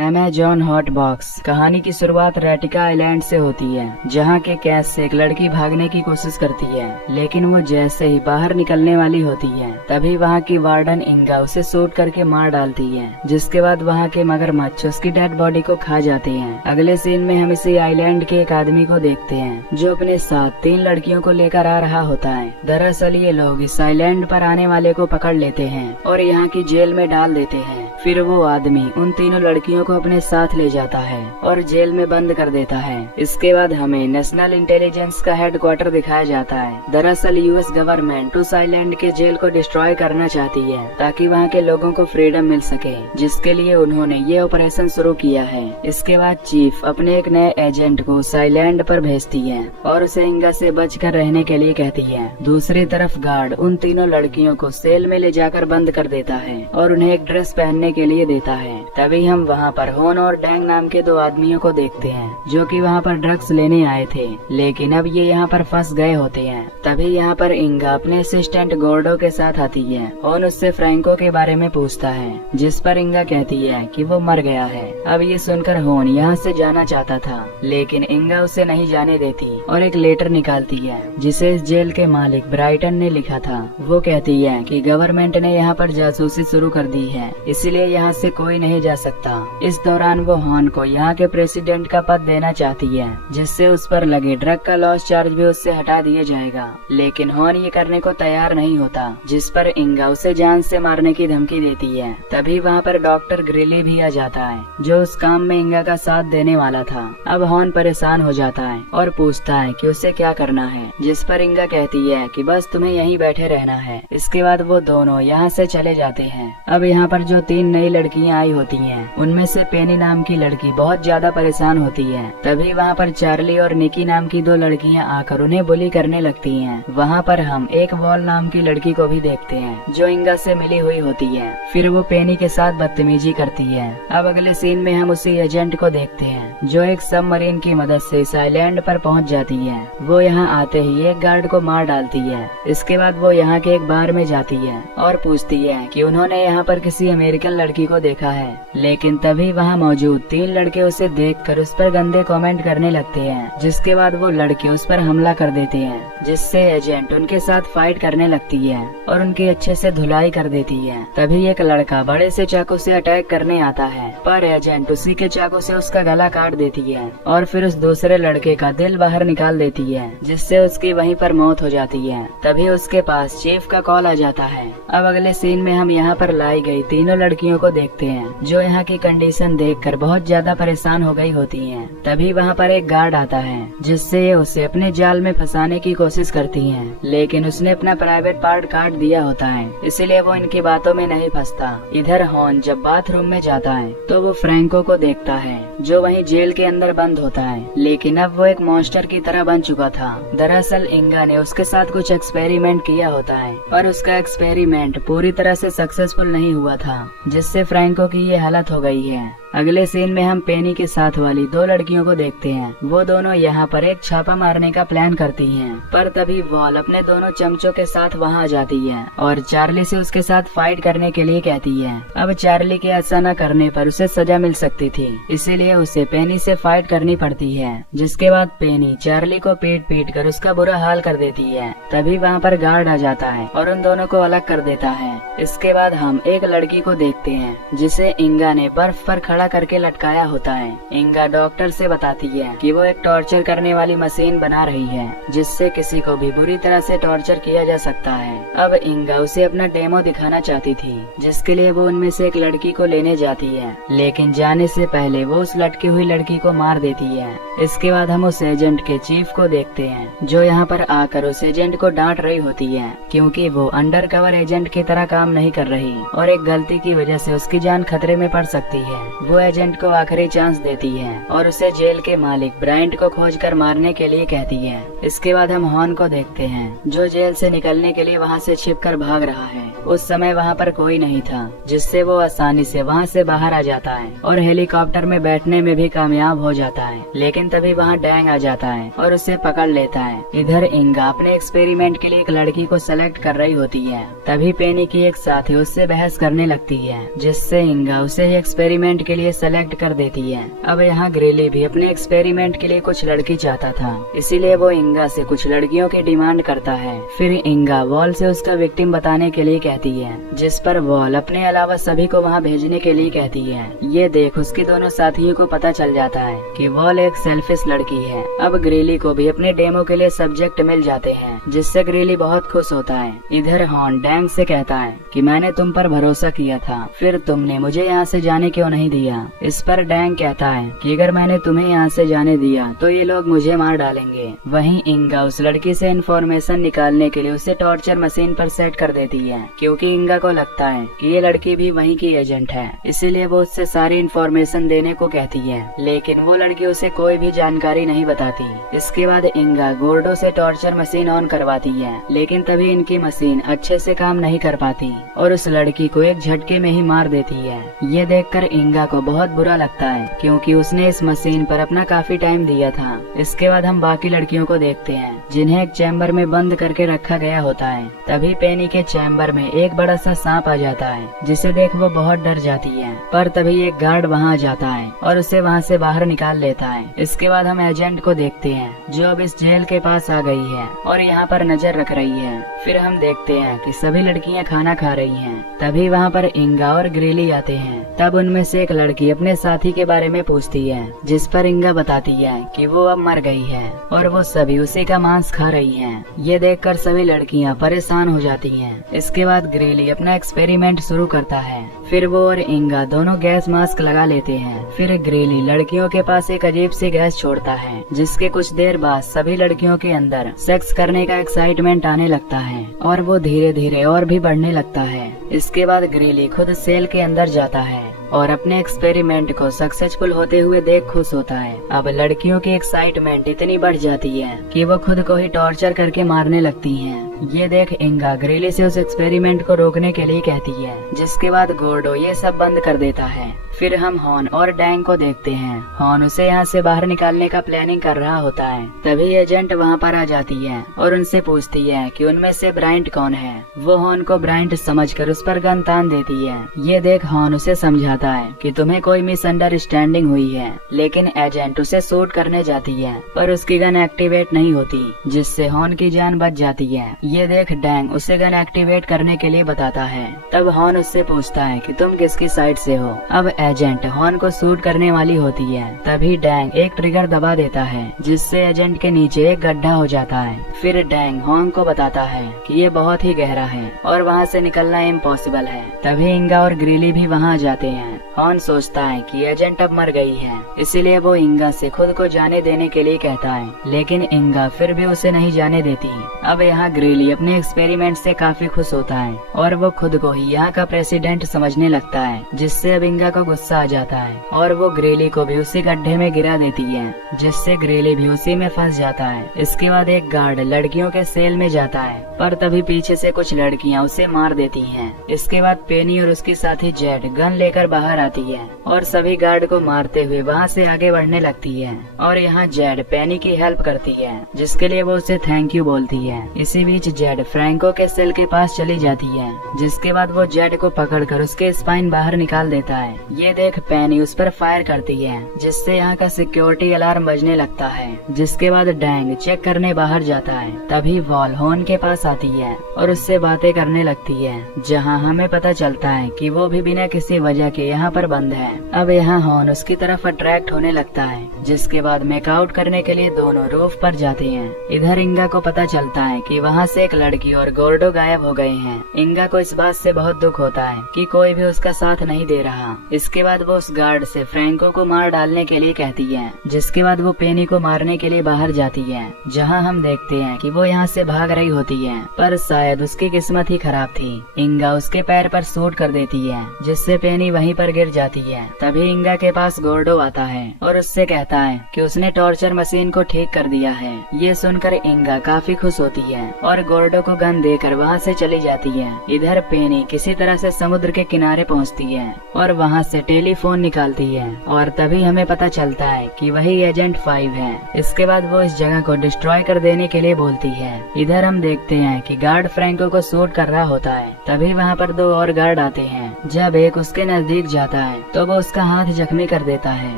Amazon hot box. कहानी की शुरुआत रेटिका आइलैंड से होती है, जहां के कैद से एक लड़की भागने की कोशिश करती है, लेकिन वो जैसे ही बाहर निकलने वाली होती है तभी वहां की वार्डन इंगा उसे शूट करके मार डालती है, जिसके बाद वहां के मगरमच्छ उसकी डेड बॉडी को खा जाते हैं। अगले सीन में हम इसी आइलैंड के एक आदमी को देखते हैं जो अपने साथ 3 लड़कियों को लेकर आ रहा होता है। दरअसल ये लोग इस आइलैंड पर आने वाले को पकड़ लेते हैं और यहाँ की जेल में डाल देते हैं। फिर वो आदमी उन तीनों लड़कियों को अपने साथ ले जाता है और जेल में बंद कर देता है। इसके बाद हमें नेशनल इंटेलिजेंस का हेडक्वार्टर दिखाया जाता है। दरअसल यूएस गवर्नमेंट उस आइलैंड के जेल को डिस्ट्रॉय करना चाहती है ताकि वहाँ के लोगों को फ्रीडम मिल सके, जिसके लिए उन्होंने ये ऑपरेशन शुरू किया है। इसके बाद चीफ अपने एक नए एजेंट को उस आइलैंड पर भेजती है और उसे इंगा से बचकर रहने के लिए कहती है। दूसरी तरफ गार्ड उन तीनों लड़कियों को सेल में ले जाकर बंद कर देता है और उन्हें एक ड्रेस पहनने के लिए देता है। तभी हम वहाँ पर होन और डैंग नाम के 2 आदमियों को देखते हैं जो कि वहाँ पर ड्रग्स लेने आए थे, लेकिन अब ये यहाँ पर फंस गए होते हैं। तभी यहाँ पर इंगा अपने असिस्टेंट गोर्डो के साथ आती है और उससे फ्रैंको के बारे में पूछता है, जिस पर इंगा कहती है कि वो मर गया है। अब ये सुनकर होन यहाँ से जाना चाहता था, लेकिन इंगा उसे नहीं जाने देती और एक लेटर निकालती है जिसे इस जेल के मालिक ब्राइटन ने लिखा था। वो कहती है कि गवर्नमेंट ने यहाँ पर जासूसी शुरू कर दी है, इसलिए यहाँ से कोई नहीं जा सकता। इस दौरान वो हॉन को यहाँ के प्रेसिडेंट का पद देना चाहती है, जिससे उस पर लगे ड्रग का लॉस चार्ज भी उससे हटा दिया जाएगा, लेकिन हॉन ये करने को तैयार नहीं होता, जिस पर इंगा उसे जान से मारने की धमकी देती है। तभी वहाँ पर डॉक्टर ग्रिली भी आ जाता है जो उस काम में इंगा का साथ देने वाला था। अब हॉन परेशान हो जाता है और पूछता है कि उसे क्या करना है, जिस पर इंगा कहती है कि बस तुम्हें यहीं बैठे रहना है। इसके बाद वो दोनों यहाँ से चले जाते हैं। अब यहाँ पर जो 3 नई लड़कियां आई होती हैं, उनमें से पेनी नाम की लड़की बहुत ज्यादा परेशान होती है। तभी वहाँ पर चार्ली और निकी नाम की 2 लड़कियां आकर उन्हें बुली करने लगती हैं। वहाँ पर हम एक वॉल नाम की लड़की को भी देखते हैं जो इंगा से मिली हुई होती है। फिर वो पेनी के साथ बदतमीजी करती है। अब अगले सीन में हम उसी एजेंट को देखते हैं जो एक सबमरीन की मदद से इस आइलैंड पर पहुँच जाती है। वो यहाँ आते ही एक गार्ड को मार डालती है। इसके बाद वो यहाँ के एक बार में जाती है और पूछती है कि उन्होंने यहाँ पर किसी अमेरिकन लड़की को देखा है, लेकिन तभी वहाँ मौजूद 3 लड़के उसे देखकर उस पर गंदे कमेंट करने लगते हैं, जिसके बाद वो लड़के उस पर हमला कर देते हैं, जिससे एजेंट उनके साथ फाइट करने लगती है और उनकी अच्छे से धुलाई कर देती है। तभी एक लड़का बड़े से चाकू से अटैक करने आता है, पर एजेंट उसी के चाकू से उसका गला काट देती है और फिर उस दूसरे लड़के का दिल बाहर निकाल देती है, जिससे उसकी वहीं पर मौत हो जाती है। तभी उसके पास चीफ का कॉल आ जाता है। अब अगले सीन में हम यहाँ पर लाई गई तीनों लड़कियों को देखते हैं जो यहाँ की कंडीशन देखकर बहुत ज्यादा परेशान हो गई होती हैं। तभी वहाँ पर एक गार्ड आता है जिससे ये उसे अपने जाल में फंसाने की कोशिश करती हैं, लेकिन उसने अपना प्राइवेट पार्ट काट दिया होता है, इसलिए वो इनकी बातों में नहीं फंसता। इधर हॉन जब बाथरूम में जाता है तो वो फ्रैंको को देखता है जो वहीं जेल के अंदर बंद होता है, लेकिन अब वो एक मॉन्स्टर की तरह बन चुका था। दरअसल इंगा ने उसके साथ कुछ एक्सपेरिमेंट किया होता है और उसका एक्सपेरिमेंट पूरी तरह से सक्सेसफुल नहीं हुआ था, जिससे फ्रैंको की ये हालत हो गई है। अगले सीन में हम पेनी के साथ वाली 2 लड़कियों को देखते हैं। वो दोनों यहाँ पर एक छापा मारने का प्लान करती हैं, पर तभी वॉल अपने दोनों चमचों के साथ वहाँ आ जाती है और चार्ली से उसके साथ फाइट करने के लिए कहती है। अब चार्ली के ऐसा न करने पर उसे सजा मिल सकती थी, इसीलिए उसे पेनी से फाइट करनी पड़ती है, जिसके बाद पेनी चार्ली को पीट कर उसका बुरा हाल कर देती है। तभी वहाँ पर गार्ड आ जाता है और उन दोनों को अलग कर देता है। इसके बाद हम एक लड़की को देखते हैं जिसे इंगा ने बर्फ पर खड़ा करके लटकाया होता है। इंगा डॉक्टर से बताती है कि वो एक टॉर्चर करने वाली मशीन बना रही है जिससे किसी को भी बुरी तरह से टॉर्चर किया जा सकता है। अब इंगा उसे अपना डेमो दिखाना चाहती थी, जिसके लिए वो उनमें से एक लड़की को लेने जाती है, लेकिन जाने से पहले वो उस लटकी हुई लड़की को मार देती है। इसके बाद हम उस एजेंट के चीफ को देखते हैं जो यहाँ पर आकर उस एजेंट को डांट रही होती है, क्योंकि वो अंडर कवर एजेंट की तरह काम नहीं कर रही और एक गलती की वजह से उसकी जान खतरे में पड़ सकती है। वो एजेंट को आखिरी चांस देती है और उसे जेल के मालिक ब्राइंट को खोजकर मारने के लिए कहती है। इसके बाद हम हॉन को देखते हैं जो जेल से निकलने के लिए वहाँ से छिपकर भाग रहा है। उस समय वहाँ पर कोई नहीं था, जिससे वो आसानी से वहाँ से बाहर आ जाता है और हेलीकॉप्टर में बैठने में भी कामयाब हो जाता है। लेकिन तभी वहाँ डैंग आ जाता है और उसे पकड़ लेता है। इधर इंगा अपने एक्सपेरिमेंट के लिए एक लड़की को सेलेक्ट कर रही होती है। तभी पेनी की एक साथी उससे बहस करने लगती है, जिससे इंगा उसे एक्सपेरिमेंट के लिए सेलेक्ट कर देती है। अब यहाँ ग्रेली भी अपने एक्सपेरिमेंट के लिए कुछ लड़की चाहता था, इसीलिए वो इंगा से कुछ लड़कियों की डिमांड करता है। फिर इंगा वॉल से उसका विक्टिम बताने के लिए कहती है, जिस पर वॉल अपने अलावा सभी को वहाँ भेजने के लिए कहती है। ये देख उसकी दोनों साथियों को पता चल जाता है कि वॉल एक सेल्फिश लड़की है। अब ग्रेली को भी अपने डेमो के लिए सब्जेक्ट मिल जाते हैं, जिससे ग्रेली बहुत खुश होता है। इधर हॉर्न डैंग से कहता है कि मैंने तुम पर भरोसा किया था, फिर तुमने मुझे यहाँ से जाने क्यों नहीं दिया। इस पर डैंग कहता है कि अगर मैंने तुम्हें यहाँ से जाने दिया तो ये लोग मुझे मार डालेंगे। वहीं इंगा उस लड़की से इन्फॉर्मेशन निकालने के लिए उसे टॉर्चर मशीन पर सेट कर देती है, क्योंकि इंगा को लगता है कि ये लड़की भी वहीं की एजेंट है, इसीलिए वो उससे सारी इन्फॉर्मेशन देने को कहती है। लेकिन वो लड़की उसे कोई भी जानकारी नहीं बताती। इसके बाद इंगा गोर्डो से टॉर्चर मशीन ऑन करवाती है, लेकिन तभी इनकी मशीन अच्छे से काम नहीं कर पाती और उस लड़की को एक झटके में ही मार देती है। ये देखकर इंगा को बहुत बुरा लगता है, क्योंकि उसने इस मशीन पर अपना काफी टाइम दिया था। इसके बाद हम बाकी लड़कियों को देखते हैं, जिन्हें एक चैम्बर में बंद करके रखा गया होता है। तभी पेनी के चैम्बर में एक बड़ा सा सांप आ जाता है, जिसे देख वो बहुत डर जाती है। पर तभी एक गार्ड वहाँ आ जाता है और उसे वहाँ से बाहर निकाल लेता है। इसके बाद हम एजेंट को देखते हैं, जो अब इस जेल के पास आ गई है और यहाँ पर नजर रख रही है। फिर हम देखते हैं कि सभी लड़कियाँ खाना खा रही हैं। तभी वहाँ पर इंगा और ग्रेली आते हैं। तब उनमें से एक लड़की अपने साथी के बारे में पूछती है, जिस पर इंगा बताती है कि वो अब मर गई है और वो सभी उसी का मांस खा रही हैं। ये देखकर सभी लड़कियां परेशान हो जाती हैं। इसके बाद ग्रेली अपना एक्सपेरिमेंट शुरू करता है। फिर वो और इंगा दोनों गैस मास्क लगा लेते हैं। फिर ग्रेली लड़कियों के पास एक अजीब सी गैस छोड़ता है, जिसके कुछ देर बाद सभी लड़कियों के अंदर सेक्स करने का एक्साइटमेंट आने लगता है और वो धीरे धीरे और भी बढ़ने लगता है। इसके बाद ग्रेली खुद सेल के अंदर जाता है और अपने एक्सपेरिमेंट को सक्सेसफुल होते हुए देख खुश होता है। अब लड़कियों की एक्साइटमेंट इतनी बढ़ जाती है कि वो खुद को ही टॉर्चर करके मारने लगती हैं। ये देख इंगा ग्रेली से उस एक्सपेरिमेंट को रोकने के लिए कहती है, जिसके बाद गोर्डो ये सब बंद कर देता है। फिर हम हॉर्न और डैंग को देखते हैं। हॉर्न उसे यहाँ से बाहर निकालने का प्लानिंग कर रहा होता है। तभी एजेंट वहाँ पर आ जाती है और उनसे पूछती है कि उनमें से ब्राइंट कौन है। वो हॉर्न को ब्राइंट समझकर उस पर गन तान देती है। ये देख हॉर्न उसे समझाता है कि तुम्हें कोई मिसअंडरस्टैंडिंग हुई है, लेकिन एजेंट उसे शूट करने जाती है पर उसकी गन एक्टिवेट नहीं होती, जिससे हॉर्न की जान बच जाती है। ये देख डैंग उसे गन एक्टिवेट करने के लिए बताता है। तब हॉर्न उससे पूछता है कि तुम किसकी साइड से हो। अब एजेंट हॉर्न को शूट करने वाली होती है। तभी डैंग एक ट्रिगर दबा देता है, जिससे एजेंट के नीचे एक गड्ढा हो जाता है। फिर डैंग हॉर्न को बताता है कि ये बहुत ही गहरा है और वहाँ से निकलना इम्पॉसिबल है। तभी इंगा और ग्रेली भी वहाँ आ जाते हैं। हॉर्न सोचता है कि एजेंट अब मर गई है, इसीलिए वो इंगा से खुद को जाने देने के लिए कहता है, लेकिन इंगा फिर भी उसे नहीं जाने देती। अब यहाँ ग्रेली अपने एक्सपेरिमेंट से काफी खुश होता है और वो खुद को ही यहाँ का प्रेसिडेंट समझने लगता है, जिससे अब इंगा को गुस्सा आ जाता है और वो ग्रेली को भी उसी गड्ढे में गिरा देती है, जिससे ग्रेली भी उसी में फंस जाता है। इसके बाद एक गार्ड लड़कियों के सेल में जाता है, पर तभी पीछे से कुछ लड़कियां उसे मार देती हैं। इसके बाद पेनी और उसकी साथी जेड गन लेकर बाहर आती है और सभी गार्ड को मारते हुए वहाँ से आगे बढ़ने लगती है। और यहाँ जेड पेनी की हेल्प करती है, जिसके लिए वो उसे थैंक यू बोलती है। इसी बीच जेड फ्रैंको के सेल के पास चली जाती है, जिसके बाद वो जेड को पकड़कर उसके स्पाइन बाहर निकाल देता है। ये देख पेनी उस पर फायर करती है, जिससे यहाँ का सिक्योरिटी अलार्म बजने लगता है। जिसके बाद डैंग चेक करने बाहर जाता है। तभी वॉल हॉर्न के पास आती है और उससे बातें करने लगती है, जहाँ हमें पता चलता है कि वो भी बिना किसी वजह के यहाँ पर बंद है। अब यहाँ हॉर्न उसकी तरफ अट्रैक्ट होने लगता है, जिसके बाद मेकआउट करने के लिए दोनों रूफ पर जाते हैं। इधर इंगा को पता चलता है कि वहाँ से एक लड़की और गोर्डो गायब हो गए हैं। इंगा को इस बात से बहुत दुख होता है कि कोई भी उसका साथ नहीं दे रहा। इसके बाद वो उस गार्ड से फ्रैंको को मार डालने के लिए कहती है, जिसके बाद वो पेनी को मारने के लिए बाहर जाती है, जहाँ हम देखते हैं कि वो यहाँ से भाग रही होती है, पर शायद उसकी किस्मत ही खराब थी। इंगा उसके पैर पर शूट कर देती है, जिससे पेनी वहीं पर गिर जाती है। तभी इंगा के पास गोर्डो आता है और उससे कहता है कि उसने टॉर्चर मशीन को ठीक कर दिया है। ये सुनकर इंगा काफी खुश होती है और और गोर्डो को गन देकर वहाँ से चली जाती है। इधर पेनी किसी तरह से समुद्र के किनारे पहुँचती है और वहाँ से टेलीफोन निकालती है और तभी हमें पता चलता है कि वही एजेंट 5 है। इसके बाद वो इस जगह को डिस्ट्रॉय कर देने के लिए बोलती है। इधर हम देखते हैं कि गार्ड फ्रैंको को शूट कर रहा होता है। तभी वहाँ पर 2 और गार्ड आते हैं। जब एक उसके नजदीक जाता है तो वो उसका हाथ जख्मी कर देता है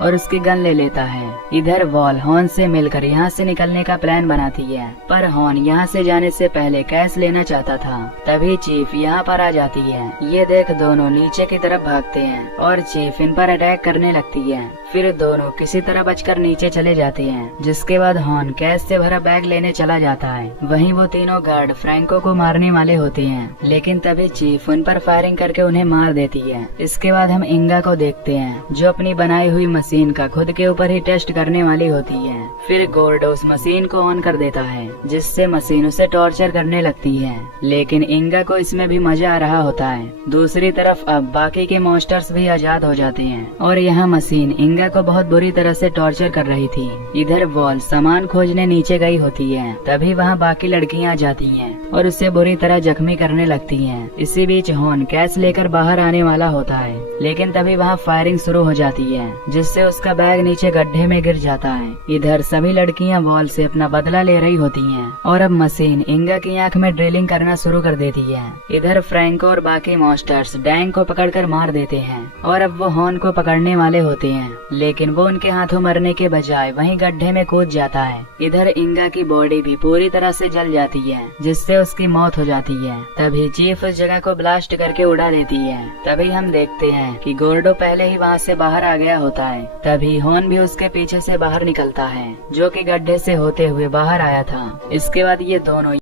और उसकी गन ले लेता है। इधर वॉल हॉर्न से मिलकर यहाँ से निकलने का प्लान बनाती है, पर हॉर्न यहाँ से जाने से पहले कैश लेना चाहता था। तभी चीफ यहाँ पर आ जाती है। ये देख दोनों नीचे की तरफ भागते हैं और चीफ इन पर अटैक करने लगती है। फिर दोनों किसी तरह बचकर नीचे चले जाते हैं, जिसके बाद हॉर्न कैश से भरा बैग लेने चला जाता है। वहीं वो तीनों गार्ड फ्रैंको को मारने वाले होते हैं, लेकिन तभी चीफ उन पर फायरिंग करके उन्हें मार देती है। इसके बाद हम इंगा को देखते हैं, जो अपनी बनाई हुई मशीन का खुद के ऊपर ही टेस्ट करने वाली होती है। फिर गोर्डो उस मशीन को ऑन कर देता है, जिससे मशीन उसे टॉर्चर करने लगती है, लेकिन इंगा को इसमें भी मजा आ रहा होता है। दूसरी तरफ अब बाकी के मॉन्स्टर्स भी आजाद हो जाते हैं और यहाँ मशीन इंगा को बहुत बुरी तरह से टॉर्चर कर रही थी। इधर वॉल सामान खोजने नीचे गई होती है। तभी वहाँ बाकी लड़कियाँ आ जाती हैं और उसे बुरी तरह जख्मी करने लगती हैं। इसी बीच हॉर्न कैश लेकर बाहर आने वाला होता है, लेकिन तभी वहाँ फायरिंग शुरू हो जाती है, जिससे उसका बैग नीचे गड्ढे में गिर जाता है। इधर सभी लड़कियाँ वॉल से अपना बदला ले रही होती हैं और अब मशीन इंगा की आंख में ड्रिलिंग करना शुरू कर देती है। इधर फ्रैंको और बाकी मॉन्स्टर्स डैंग को पकड़कर मार देते हैं और अब वो हॉर्न को पकड़ने वाले होते हैं, लेकिन वो उनके हाथों मरने के बजाय वहीं गड्ढे में कूद जाता है। इधर इंगा की बॉडी भी पूरी तरह से जल जाती है, जिससे उसकी मौत हो जाती है। तभी चीफ उस जगह को ब्लास्ट करके उड़ा देती है। तभी हम देखते हैं कि गोर्डो पहले ही वहाँ से बाहर आ गया होता है। तभी हॉर्न भी उसके पीछे से बाहर निकलता है, जो कि गड्ढे से होते हुए बाहर आया था। इसके बाद ये दोनों